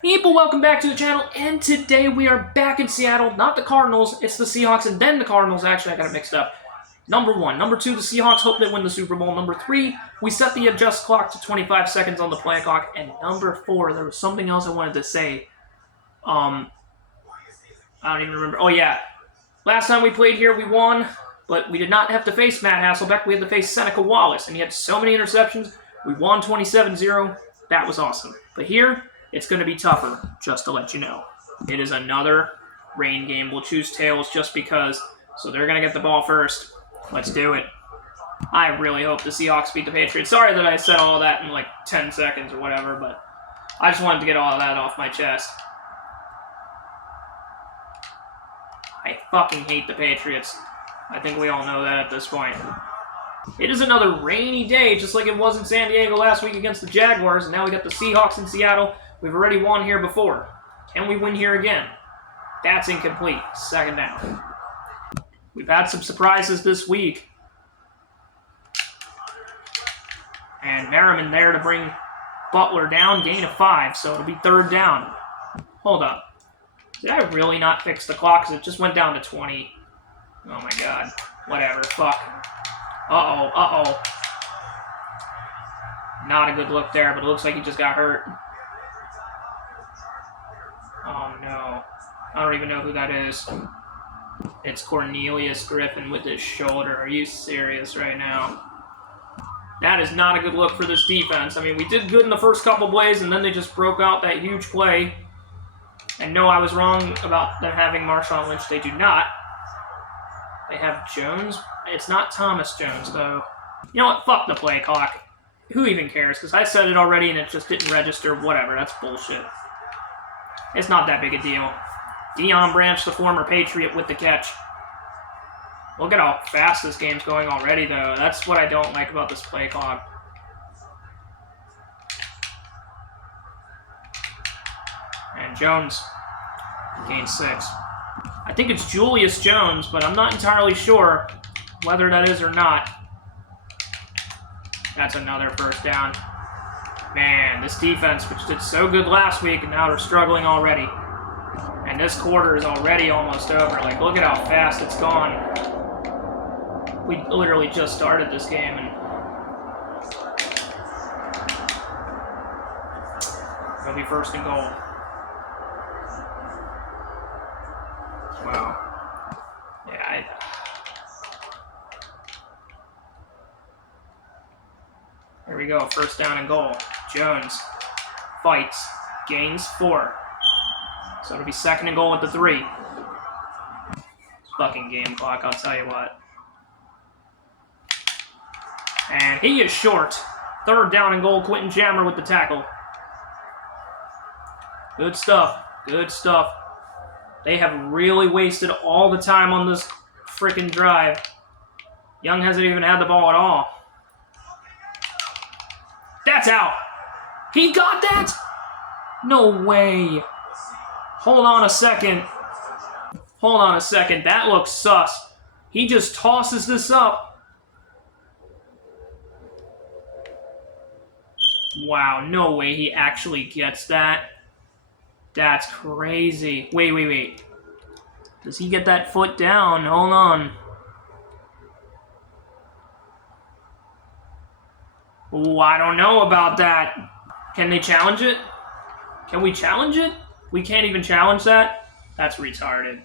People, welcome back to the channel, and today we are back in Seattle. Not the Cardinals, it's the Seahawks, and then the Cardinals. Actually, I got it mixed up. Number 1. Number 2, the Seahawks hope they win the Super Bowl. Number 3, we set the adjust clock to 25 seconds on the play clock. And number 4, there was something else I wanted to say. I don't even remember. Oh, yeah. Last time we played here, we won, but we did not have to face Matt Hasselbeck. We had to face Seneca Wallace, and he had so many interceptions. We won 27-0. That was awesome. But here, it's going to be tougher, just to let you know. It is another rain game. We'll choose tails just because. So they're going to get the ball first. Let's do it. I really hope the Seahawks beat the Patriots. Sorry that I said all that in like 10 seconds or whatever, but I just wanted to get all of that off my chest. I fucking hate the Patriots. I think we all know that at this point. It is another rainy day, just like it was in San Diego last week against the Jaguars, and now we got the Seahawks in Seattle. We've already won here before. Can we win here again? That's incomplete. Second down. We've had some surprises this week. And Merriman there to bring Butler down, gain of 5, so it'll be third down. Hold up. Did I really not fix the clock? Because it just went down to 20. Oh my god. Whatever. Fuck. Uh-oh. Not a good look there, but it looks like he just got hurt. Oh no. I don't even know who that is. It's Cornelius Griffin with his shoulder. Are you serious right now? That is not a good look for this defense. I mean, we did good in the first couple plays, and then they just broke out that huge play. And no, I was wrong about them having Marshawn Lynch. They do not. They have Jones. It's not Thomas Jones, though. You know what? Fuck the play clock. Who even cares? Because I said it already and it just didn't register. Whatever. That's bullshit. It's not that big a deal. Deion Branch, the former Patriot, with the catch. Look at how fast this game's going already, though. That's what I don't like about this play clock. And Jones gains 6. I think it's Julius Jones, but I'm not entirely sure whether that is or not. That's another first down. Man, this defense, which did so good last week, and now they're struggling already. And this quarter is already almost over. Like, look at how fast it's gone. We literally just started this game, and it'll be first and goal. Wow. Yeah, Here we go, first down and goal. Jones fights, gains 4. So it'll be second and goal with the 3. Fucking game clock, I'll tell you what. And he is short. Third down and goal, Quentin Jammer with the tackle. Good stuff, good stuff. They have really wasted all the time on this freaking drive. Young hasn't even had the ball at all. That's out. He got that? No way. Hold on a second. Hold on a second. That looks sus. He just tosses this up. Wow, no way he actually gets that. That's crazy. Wait. Does he get that foot down? Hold on. Ooh, I don't know about that. Can they challenge it? Can we challenge it? We can't even challenge that? That's retarded.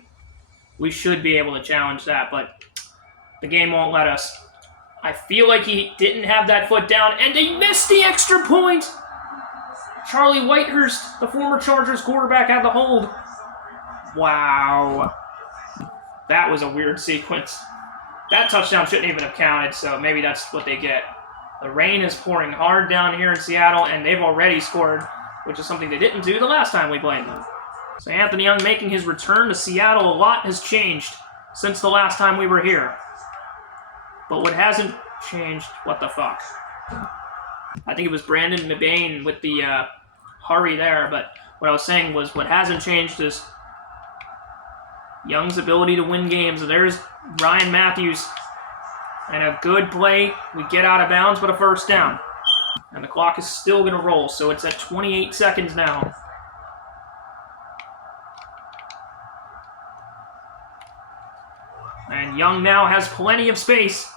We should be able to challenge that, but the game won't let us. I feel like he didn't have that foot down, and they missed the extra point! Charlie Whitehurst, the former Chargers quarterback, had the hold. Wow. That was a weird sequence. That touchdown shouldn't even have counted, so maybe that's what they get. The rain is pouring hard down here in Seattle, and they've already scored, which is something they didn't do the last time we played them. So Anthony Young making his return to Seattle. A lot has changed since the last time we were here. But what hasn't changed, what the fuck? I think it was Brandon McBain with the hurry there, but what I was saying was what hasn't changed is Young's ability to win games. And there's Ryan Matthews. And a good play. We get out of bounds, but a first down. And the clock is still going to roll, so it's at 28 seconds now. And Young now has plenty of space.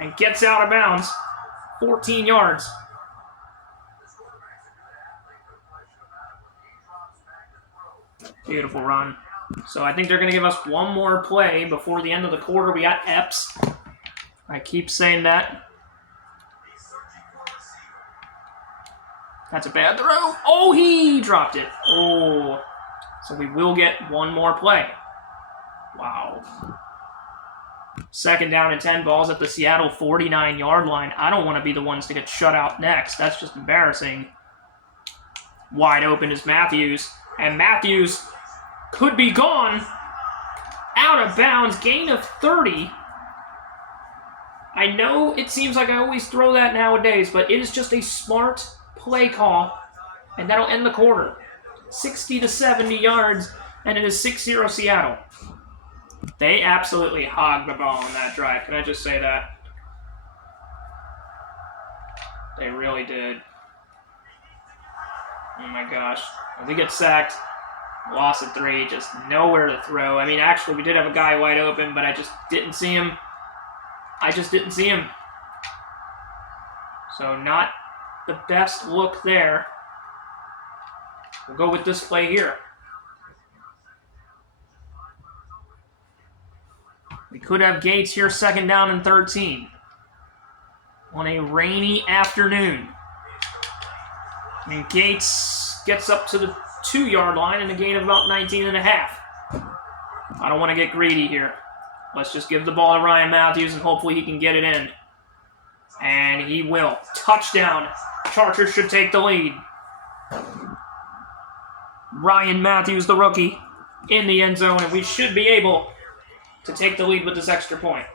And gets out of bounds. 14 yards. Beautiful run. So I think they're going to give us one more play before the end of the quarter. We got Epps. I keep saying that. That's a bad throw. Oh, he dropped it. Oh. So we will get one more play. Wow. 2nd down and 10, balls at the Seattle 49-yard line. I don't want to be the ones to get shut out next. That's just embarrassing. Wide open is Matthews. And Matthews could be gone. Out of bounds. Gain of 30. I know it seems like I always throw that nowadays, but it is just a smart play call. And that'll end the quarter. 60 to 70 yards, and it is 6-0 Seattle. They absolutely hogged the ball on that drive. Can I just say that? They really did. Oh my gosh. We get sacked. Loss of 3. Just nowhere to throw. I mean, actually, we did have a guy wide open, but I just didn't see him. So not the best look there. We'll go with this play here. We could have Gates here, 2nd down and 13. On a rainy afternoon. I mean, Gates gets up to the 2-yard line and a gain of about 19 and a half. I don't want to get greedy here. Let's just give the ball to Ryan Matthews and hopefully he can get it in. And he will. Touchdown. Chargers should take the lead. Ryan Matthews, the rookie, in the end zone, and we should be able to take the lead with this extra point.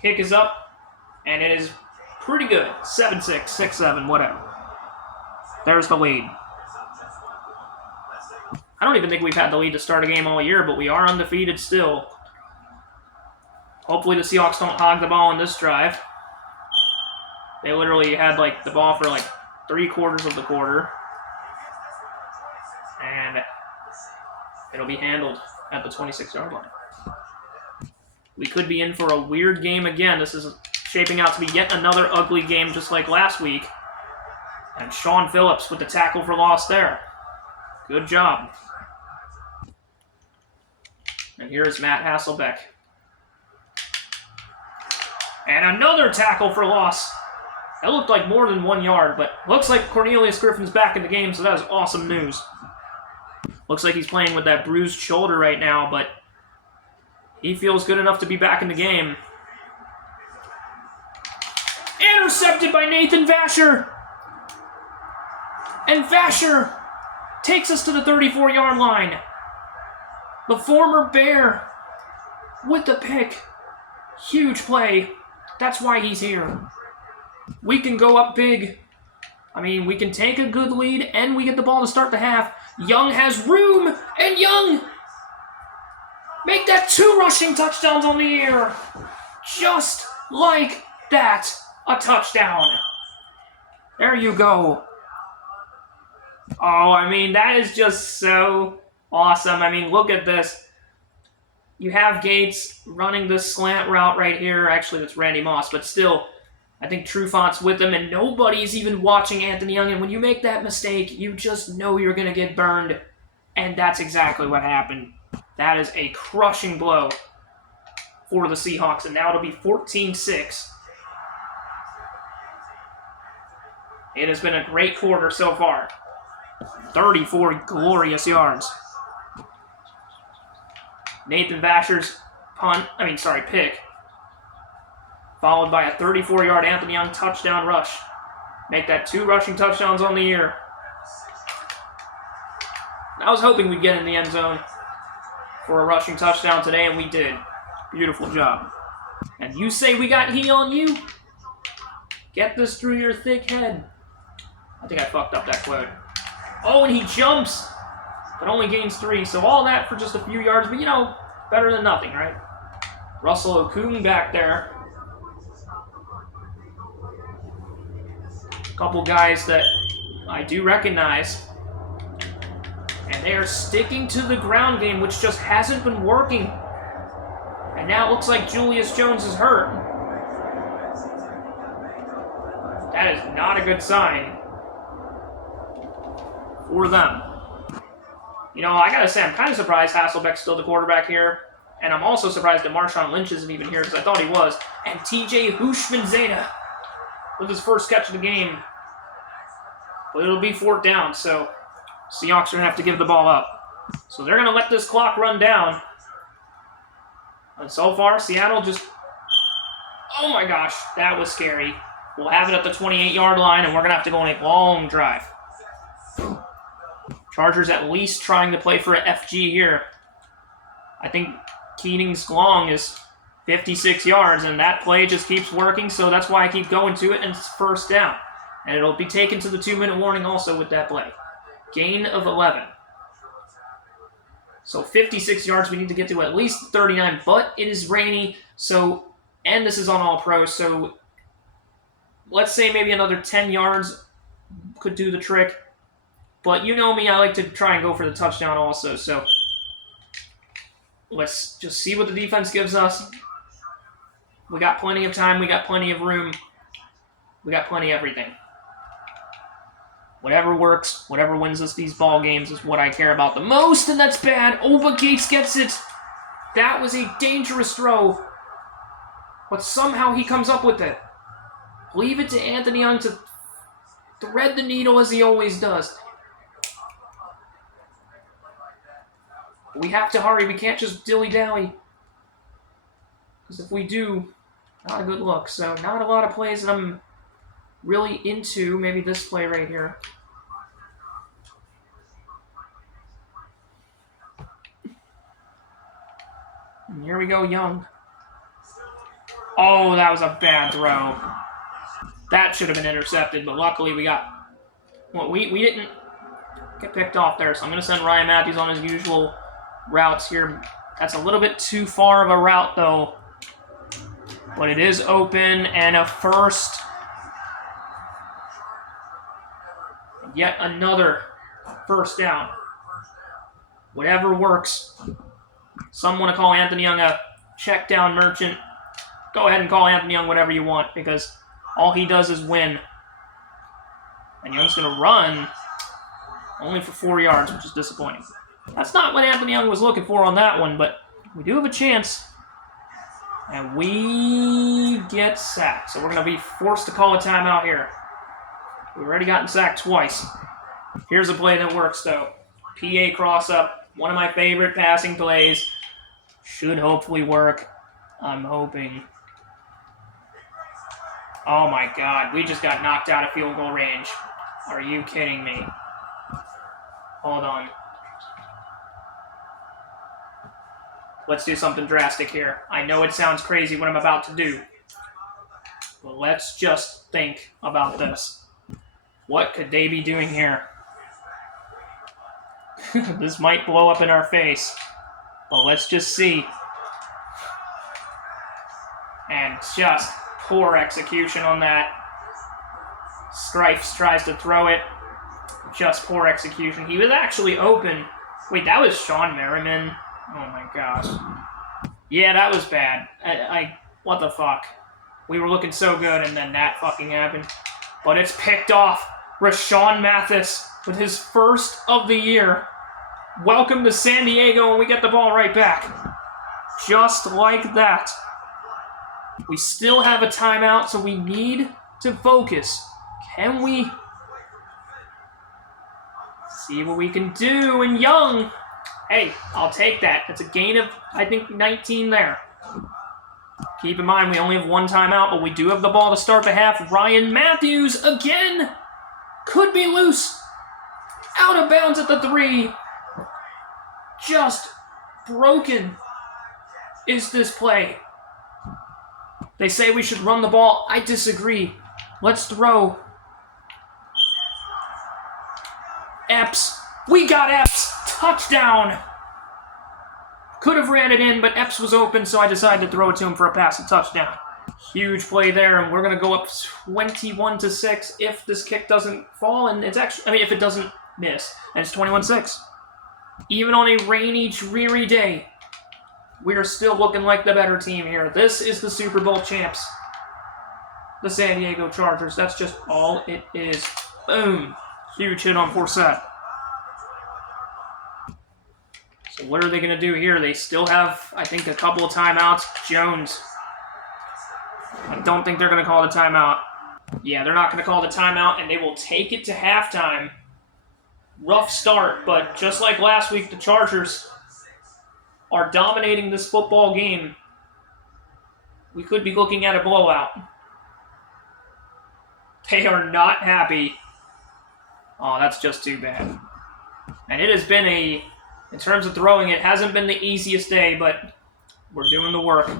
Kick is up, and it is pretty good. 7-6, 6-7, whatever. There's the lead. I don't even think we've had the lead to start a game all year, but we are undefeated still. Hopefully the Seahawks don't hog the ball on this drive. They literally had the ball for 3/4 of the quarter. And it'll be handled at the 26-yard line. We could be in for a weird game again. This is shaping out to be yet another ugly game just like last week. And Sean Phillips with the tackle for loss there. Good job. And here's Matt Hasselbeck. And another tackle for loss. That looked like more than 1 yard, but looks like Cornelius Griffin's back in the game, so that is awesome news. Looks like he's playing with that bruised shoulder right now, but he feels good enough to be back in the game. Intercepted by Nathan Vasher. And Vasher takes us to the 34-yard line. The former Bear with the pick. Huge play. That's why he's here. We can go up big. I mean, we can take a good lead, and we get the ball to start the half. Young has room, and Young make that 2 rushing touchdowns on the year. Just like that, a touchdown. There you go. Oh, I mean, that is just so awesome. I mean, look at this. You have Gates running this slant route right here. Actually, that's Randy Moss, but still, I think Trufont's with him, and nobody's even watching Anthony Young. And when you make that mistake, you just know you're going to get burned. And that's exactly what happened. That is a crushing blow for the Seahawks. And now it'll be 14-6. It has been a great quarter so far. 34 glorious yards. Nathan Vasher's pick. Followed by a 34-yard Anthony Young touchdown rush. Make that 2 rushing touchdowns on the year. I was hoping we'd get in the end zone for a rushing touchdown today, and we did. Beautiful job. And you say we got heat on you? Get this through your thick head. I think I fucked up that quote. Oh, and he jumps, but only gains 3. So all that for just a few yards, but better than nothing, right? Russell Okung back there. A couple guys that I do recognize. And they are sticking to the ground game, which just hasn't been working. And now it looks like Julius Jones is hurt. That is not a good sign for them. You know, I gotta say, I'm kind of surprised Hasselbeck's still the quarterback here. And I'm also surprised that Marshawn Lynch isn't even here, because I thought he was. And TJ Hushmanzada with his first catch of the game. But it'll be 4th down, so Seahawks are going to have to give the ball up. So they're going to let this clock run down. And so far, Seattle just... Oh my gosh, that was scary. We'll have it at the 28-yard line, and we're going to have to go on a long drive. Chargers at least trying to play for an FG here. I think Keating's long is 56 yards, and that play just keeps working, so that's why I keep going to it, and it's 1st down. And it'll be taken to the 2-minute warning also with that play. Gain of 11. So 56 yards, we need to get to at least 39, but it is rainy, so, and this is on All Pro, so let's say maybe another 10 yards could do the trick. But you know me, I like to try and go for the touchdown also, so let's just see what the defense gives us. We got plenty of time, we got plenty of room, we got plenty of everything. Whatever works, whatever wins us these ball games is what I care about the most, and that's bad. Oh, but Gates gets it. That was a dangerous throw, but somehow he comes up with it. Leave it to Anthony Young to thread the needle as he always does. We have to hurry. We can't just dilly-dally, because if we do, not a good look. So not a lot of plays that I'm really into. Maybe this play right here. And here we go, Young. Oh, that was a bad throw. That should have been intercepted, but luckily we got... Well, we didn't get picked off there, so I'm going to send Ryan Matthews on his usual routes here. That's a little bit too far of a route, though. But it is open, and a first... Yet another 1st down. Whatever works. Some want to call Anthony Young a check down merchant. Go ahead and call Anthony Young whatever you want, because all he does is win. And Young's going to run only for 4 yards, which is disappointing. That's not what Anthony Young was looking for on that one, but we do have a chance. And we get sacked. So we're going to be forced to call a timeout here. We've already gotten sacked twice. Here's a play that works, though. PA cross-up, one of my favorite passing plays. Should hopefully work. I'm hoping. Oh, my God. We just got knocked out of field goal range. Are you kidding me? Hold on. Let's do something drastic here. I know it sounds crazy what I'm about to do. But let's just think about this. What could they be doing here? This might blow up in our face. But let's just see. And just poor execution on that. Stripes tries to throw it. Just poor execution. He was actually open. Wait, that was Sean Merriman. Oh my gosh. Yeah, that was bad. What the fuck? We were looking so good and then that fucking happened. But it's picked off. Rashawn Mathis with his first of the year. Welcome to San Diego, and we get the ball right back. Just like that. We still have a timeout, so we need to focus. Can we see what we can do? And Young, hey, I'll take that. It's a gain of, I think, 19 there. Keep in mind, we only have one timeout, but we do have the ball to start the half. Ryan Matthews, again, could be loose. Out of bounds at the 3. Just broken is this play. They say we should run the ball. I disagree. Let's throw. Epps. We got Epps. Touchdown. Could have ran it in, but Epps was open, so I decided to throw it to him for a pass and touchdown. Huge play there, and we're going to go up 21-6 if this kick doesn't fall, and it's actually, if it doesn't miss, and it's 21-6. Even on a rainy, dreary day, we are still looking like the better team here. This is the Super Bowl champs. The San Diego Chargers. That's just all it is. Boom. Huge hit on Forsett. So what are they going to do here? They still have, I think, a couple of timeouts. Jones. I don't think they're going to call the timeout. Yeah, they're not going to call the timeout, and they will take it to halftime. Rough start, but just like last week, the Chargers are dominating this football game. We could be looking at a blowout. They are not happy. Oh, that's just too bad. And it has been in terms of throwing, it hasn't been the easiest day, but we're doing the work.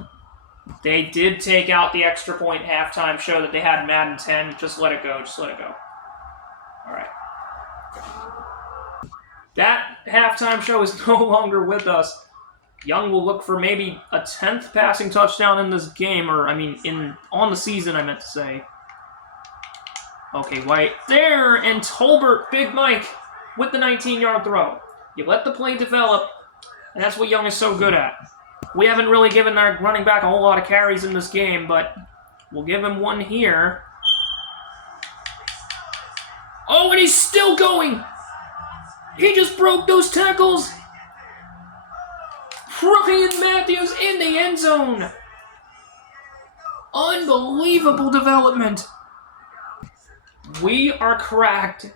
They did take out the extra point halftime show that they had in Madden 10. Just let it go. Just let it go. All right. That halftime show is no longer with us. Young will look for maybe a 10th passing touchdown in this game, or, I mean, on the season, I meant to say. Okay, White there, and Tolbert, Big Mike, with the 19-yard throw. You let the play develop, and that's what Young is so good at. We haven't really given our running back a whole lot of carries in this game, but we'll give him one here. Oh, and he's still going! He just broke those tackles! Ryan Matthews in the end zone! Unbelievable development! We are cracked.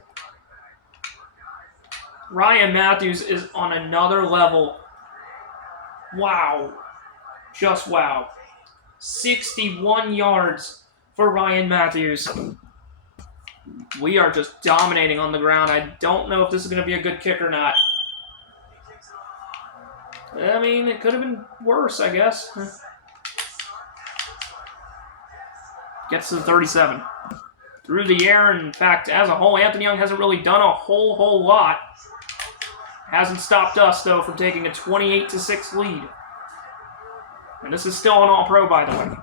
Ryan Matthews is on another level. Wow. Just wow. 61 yards for Ryan Matthews. We are just dominating on the ground. I don't know if this is going to be a good kick or not. I mean, it could have been worse, I guess. Gets to the 37. Through the air, in fact, as a whole, Anthony Young hasn't really done a whole lot. Hasn't stopped us, though, from taking a 28-6 lead. And this is still an All-Pro, by the way.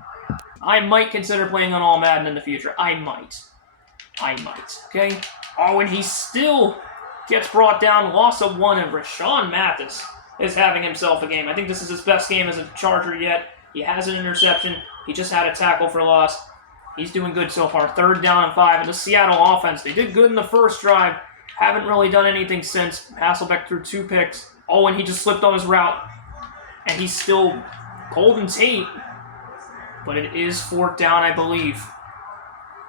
I might consider playing on All Madden in the future. I might, okay? Oh, and he still gets brought down. Loss of one, and Rashawn Mathis is having himself a game. I think this is his best game as a Charger yet. He has an interception. He just had a tackle for loss. He's doing good so far. 3rd down and 5. And the Seattle offense, they did good in the first drive. Haven't really done anything since. Hasselbeck threw 2 picks. Oh, and he just slipped on his route. And he's still Golden Tate. But it is 4th down, I believe.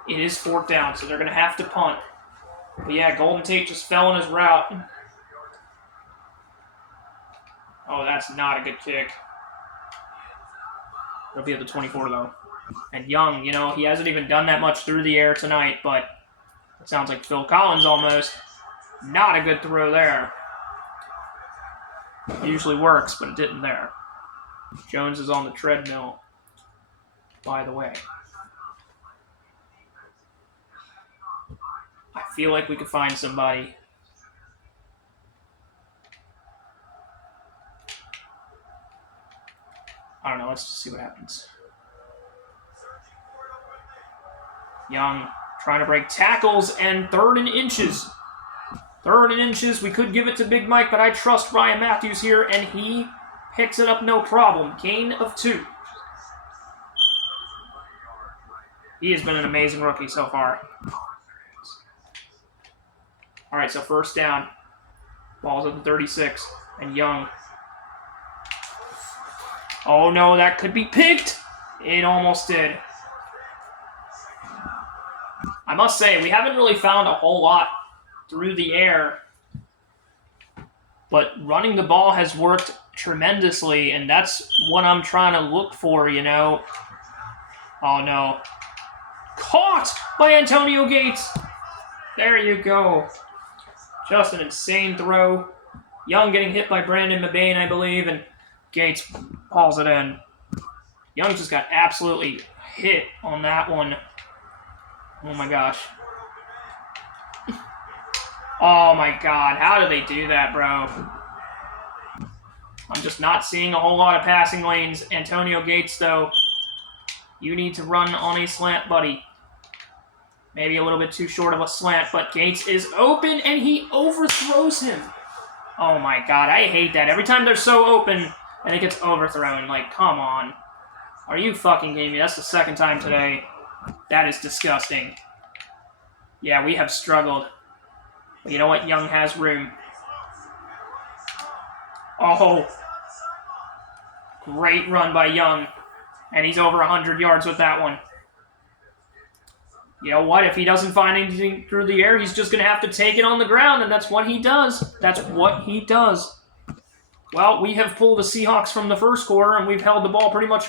It is 4th down, so they're going to have to punt. But yeah, Golden Tate just fell on his route. Oh, that's not a good kick. It'll be at the 24, though. And Young, you know, he hasn't even done that much through the air tonight, but it sounds like Phil Collins almost. Not a good throw there. It usually works, but it didn't there. Jones is on the treadmill, by the way. I feel like we could find somebody. I don't know, let's just see what happens. Young trying to break tackles, and 3rd and inches. 3rd and inches. We could give it to Big Mike, but I trust Ryan Matthews here, and he picks it up no problem. Gain of 2. He has been an amazing rookie so far. All right, so 1st down. Ball's at the 36, and Young. Oh, no, that could be picked. It almost did. I must say, we haven't really found a whole lot through the air, but running the ball has worked tremendously, and that's what I'm trying to look for, you know. Oh, no. Caught by Antonio Gates. There you go. Just an insane throw. Young getting hit by Brandon Mabane, I believe, and Gates hauls it in. Young just got absolutely hit on that one. Oh my gosh. Oh my god, how do they do that, bro? I'm just not seeing a whole lot of passing lanes. Antonio Gates, though, you need to run on a slant, buddy. Maybe a little bit too short of a slant, but Gates is open, and he overthrows him. Oh my god, I hate that. Every time they're so open and it gets overthrown. Like, come on. Are you fucking kidding me? That's the second time today. That is disgusting. Yeah, we have struggled. But you know what? Young has room. Oh. Great run by Young. And he's over 100 yards with that one. You know what? If he doesn't find anything through the air, he's just going to have to take it on the ground, and that's what he does. That's what he does. Well, we have pulled the Seahawks from the first quarter, and we've held the ball pretty much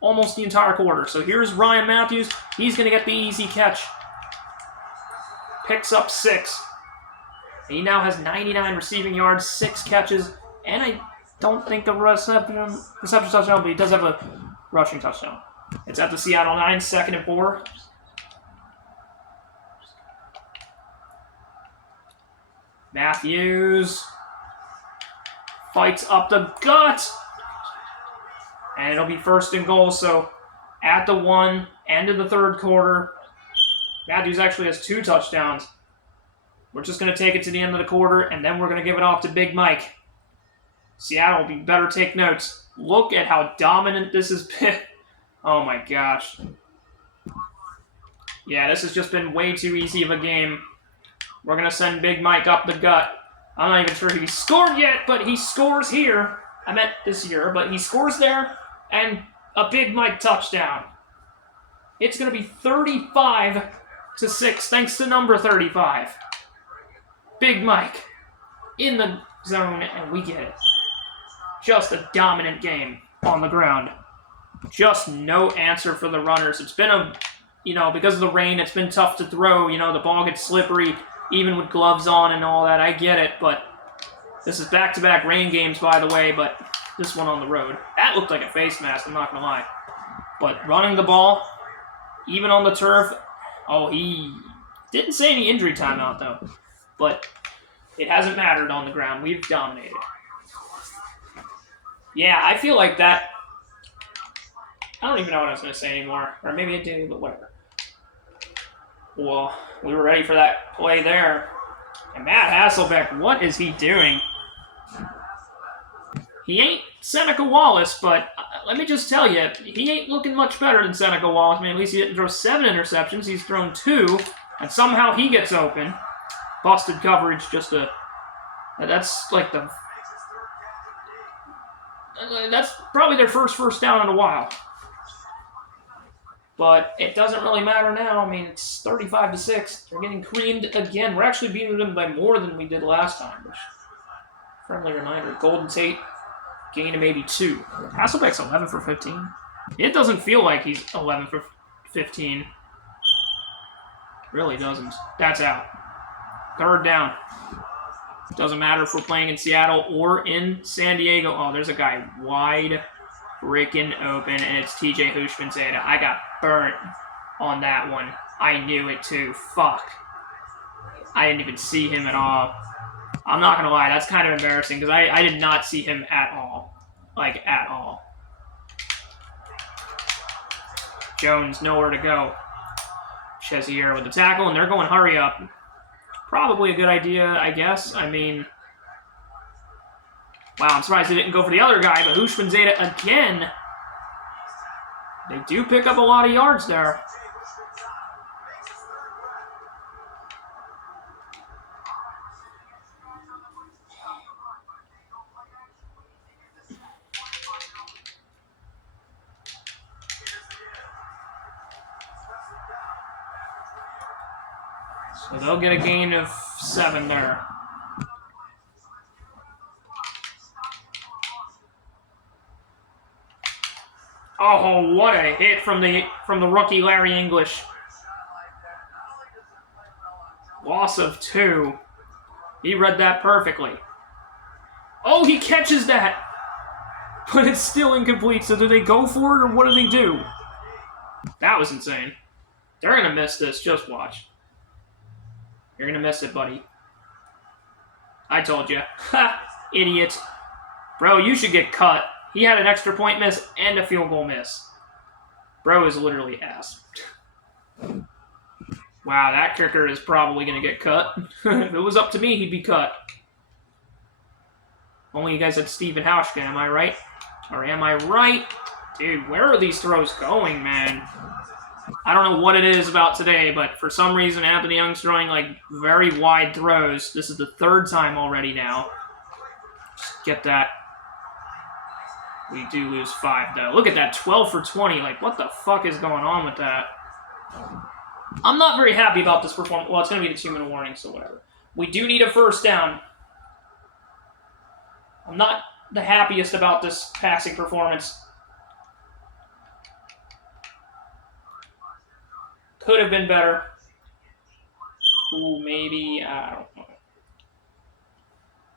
almost the entire quarter. So here's Ryan Matthews. He's going to get the easy catch. Picks up 6. He now has 99 receiving yards, 6 catches, and I don't think a reception touchdown, but he does have a rushing touchdown. It's at the Seattle 9, 2nd and 4. Matthews fights up the gut. And it'll be 1st and goal. So at the 1, end of the 3rd quarter. Matthews actually has 2 touchdowns. We're just going to take it to the end of the quarter, and then we're going to give it off to Big Mike. Seattle, you better take notes. Look at how dominant this has been. Oh my gosh. Yeah, this has just been way too easy of a game. We're going to send Big Mike up the gut. I'm not even sure he scored yet, but he scores here. I meant this year, but he scores there, and a Big Mike touchdown. It's going to be 35-6, thanks to number 35. Big Mike in the zone, and we get it. Just a dominant game on the ground. Just no answer for the runners. It's been because of the rain, it's been tough to throw. The ball gets slippery, even with gloves on and all that. I get it, but this is back-to-back rain games, by the way, but this one on the road. That looked like a face mask, I'm not going to lie. But running the ball, even on the turf, he didn't say any injury timeout, though. But it hasn't mattered on the ground. We've dominated. Yeah, I feel like that. I don't even know what I was going to say anymore. Or maybe I did, but whatever. Well, we were ready for that play there. And Matt Hasselbeck, what is he doing? He ain't Seneca Wallace, but let me just tell you, he ain't looking much better than Seneca Wallace. I mean, at least he didn't throw 7 interceptions. He's thrown 2, and somehow he gets open. Busted coverage, that's like that's probably their first down in a while. But it doesn't really matter now. I mean, it's 35-6. They're getting creamed again. We're actually beating them by more than we did last time. Which, friendly reminder, Golden Tate gain of maybe 2. Hasselbeck's 11 for 15. It doesn't feel like he's 11 for 15. Really doesn't. That's out. 3rd down. Doesn't matter if we're playing in Seattle or in San Diego. Oh, there's a guy wide freaking open, and it's TJ Hushmanzada. I got burnt on that one. I knew it too. Fuck. I didn't even see him at all. I'm not going to lie, that's kind of embarrassing because I did not see him at all. Like, at all. Jones, nowhere to go. Chezier with the tackle, and they're going hurry up. Probably a good idea, I guess. I mean, wow, I'm surprised they didn't go for the other guy, but Hushmanzada again. They do pick up a lot of yards there. So they'll get a gain of 7 there. Oh, what a hit from the rookie Larry English. Loss of 2. He read that perfectly. Oh, he catches that! But it's still incomplete, so do they go for it or what do they do? That was insane. They're going to miss this, just watch. You're going to miss it, buddy. I told you. Ha! Idiot. Bro, you should get cut. He had an extra point miss and a field goal miss. Bro is literally ass. Wow, that kicker is probably going to get cut. If it was up to me, he'd be cut. Only you guys had Stephen Hauschka, am I right? Or am I right? Dude, where are these throws going, man? I don't know what it is about today, but for some reason Anthony Young's throwing like very wide throws. This is the third time already now. Just get that. We do lose 5, though. Look at that, 12 for 20. Like, what the fuck is going on with that? I'm not very happy about this performance. Well, it's going to be the 2-minute warning, so whatever. We do need a first down. I'm not the happiest about this passing performance. Could have been better. Ooh, maybe, I don't know.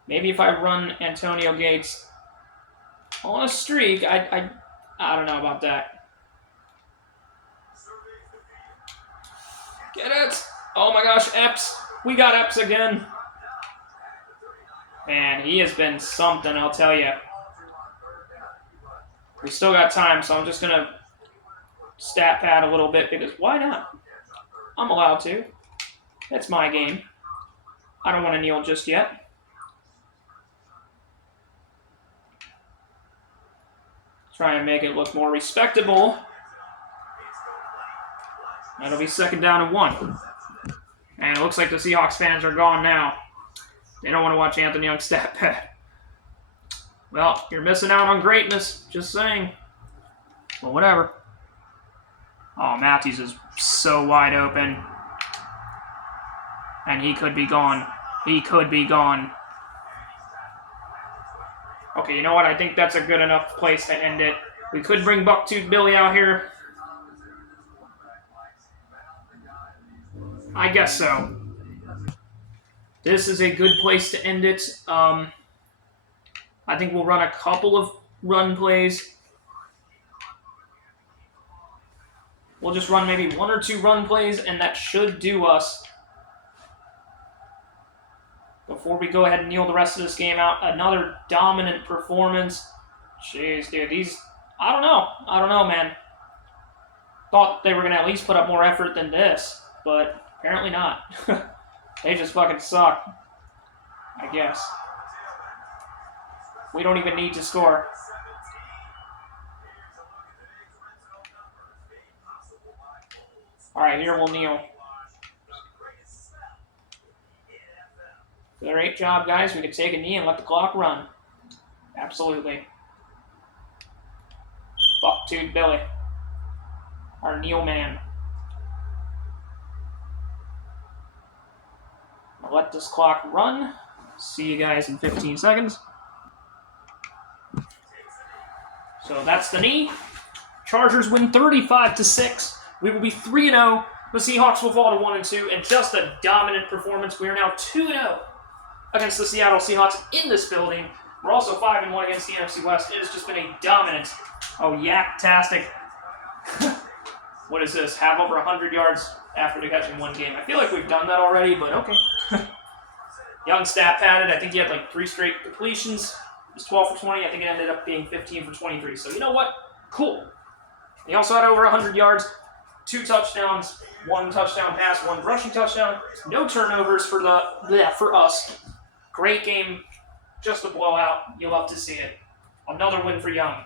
Maybe if I run Antonio Gates on a streak, I don't know about that. Get it! Oh my gosh, Epps. We got Epps again. Man, he has been something, I'll tell you. We still got time, so I'm just going to stat pad a little bit because why not? I'm allowed to. It's my game. I don't want to kneel just yet. Try and make it look more respectable. That'll be 2nd down and 1. And it looks like the Seahawks fans are gone now. They don't want to watch Anthony Young's stat pad. Well, you're missing out on greatness. Just saying. Well, whatever. Oh, Matthews is so wide open. And he could be gone. He could be gone. Okay, you know what? I think that's a good enough place to end it. We could bring Bucktooth Billy out here. I guess so. This is a good place to end it. I think we'll run a couple of run plays. We'll just run maybe 1 or 2 run plays, and that should do us. Before we go ahead and kneel the rest of this game out, another dominant performance. Jeez, dude, these... I don't know, man. Thought they were going to at least put up more effort than this, but apparently not. They just fucking suck, I guess. We don't even need to score. All right, here we'll kneel. Great job, guys. We can take a knee and let the clock run. Absolutely. Bucktooth Billy. Our kneel man. I'll let this clock run. See you guys in 15 seconds. So that's the knee. Chargers win 35-6. We will be 3-0. The Seahawks will fall to 1-2, and just a dominant performance. We are now 2-0 against the Seattle Seahawks in this building. We're also 5-1 against the NFC West. It has just been a dominant, yak-tastic. What is this? Have over 100 yards after the catch in one game. I feel like we've done that already, but okay. Young stat padded. I think he had like 3 straight completions. It was 12 for 20. I think it ended up being 15 for 23. So you know what? Cool. He also had over 100 yards, 2 touchdowns, 1 touchdown pass, 1 rushing touchdown, no turnovers for us. Great game, just a blowout. You love to see it. Another win for Young.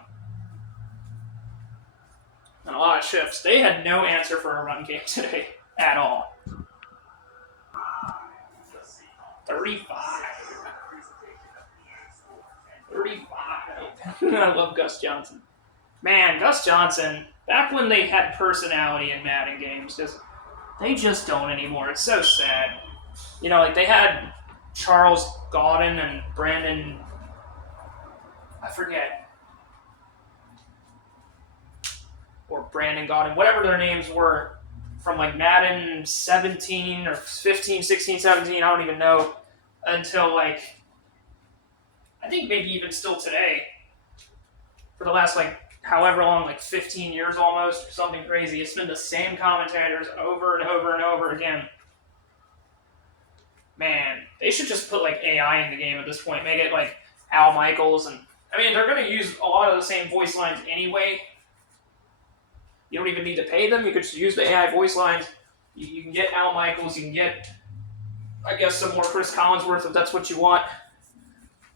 And a lot of shifts. They had no answer for a run game today at all. 35. I love Gus Johnson. Man, Gus Johnson, back when they had personality in Madden games, they just don't anymore. It's so sad. You know, like they had Charles Godin and Brandon, I forget, or Brandon Godin, whatever their names were, from like Madden 17 or 15, 16, 17, I don't even know, until like, I think maybe even still today, for the last like however long, like 15 years almost, or something crazy. It's been the same commentators over and over and over again. Man, they should just put like AI in the game at this point. Make it like Al Michaels. And I mean, they're going to use a lot of the same voice lines anyway. You don't even need to pay them. You could just use the AI voice lines. You can get Al Michaels. You can get, I guess, some more Chris Collinsworth if that's what you want.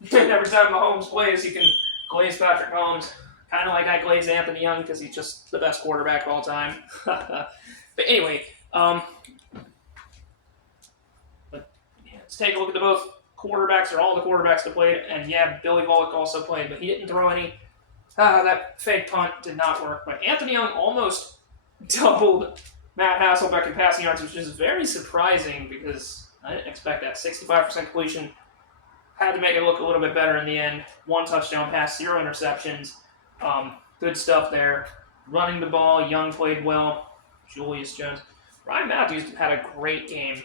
Every time Mahomes plays, you can glaze Patrick Mahomes. Kind of like I glaze Anthony Young because he's just the best quarterback of all time. But anyway, let's take a look at the both quarterbacks, or all the quarterbacks that played. And yeah, Billy Volek also played, but he didn't throw any. That fake punt did not work. But Anthony Young almost doubled Matt Hasselbeck in passing yards, which is very surprising because I didn't expect that. 65% completion. Had to make it look a little bit better in the end. 1 touchdown pass, 0 interceptions. Good stuff there. Running the ball, Young played well. Julius Jones. Ryan Matthews had a great game.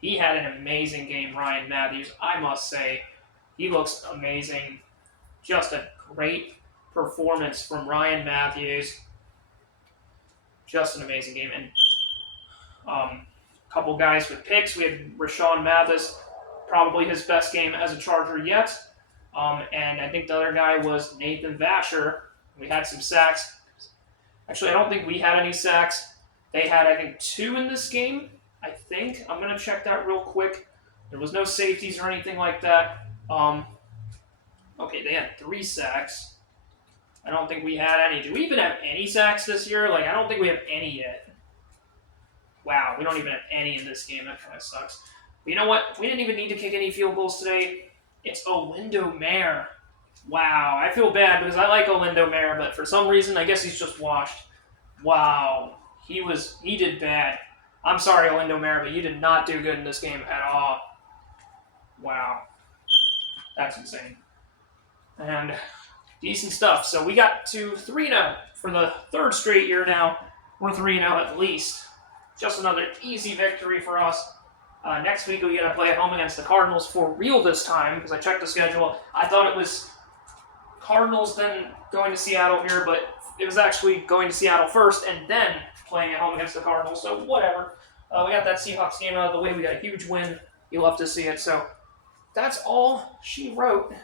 He had an amazing game, Ryan Matthews. I must say, he looks amazing. Just a great performance from Ryan Matthews. Just an amazing game. And a couple guys with picks. We had Rashawn Mathis, probably his best game as a Charger yet. And I think the other guy was Nathan Vasher. We had some sacks. Actually, I don't think we had any sacks. They had, I think, 2 in this game. I think. I'm going to check that real quick. There was no safeties or anything like that. Okay, they had 3 sacks. I don't think we had any. Do we even have any sacks this year? Like, I don't think we have any yet. Wow, we don't even have any in this game. That kind of sucks. But you know what? We didn't even need to kick any field goals today. It's Olindo Mare. Wow, I feel bad because I like Olindo Mare, but for some reason, I guess he's just washed. Wow, he did bad. I'm sorry, Olindo Mare, but you did not do good in this game at all. Wow, that's insane. And decent stuff. So we got to 3-0 for the 3rd straight year now. We're 3-0 at least. Just another easy victory for us. Next week, we got to play at home against the Cardinals for real this time, because I checked the schedule. I thought it was Cardinals then going to Seattle here, but it was actually going to Seattle first and then playing at home against the Cardinals, so whatever. We got that Seahawks game out of the way. We got a huge win. You'll love to see it. So that's all she wrote.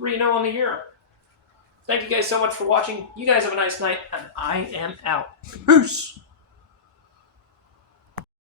3-0 on the year. Thank you guys so much for watching. You guys have a nice night, and I am out. Peace!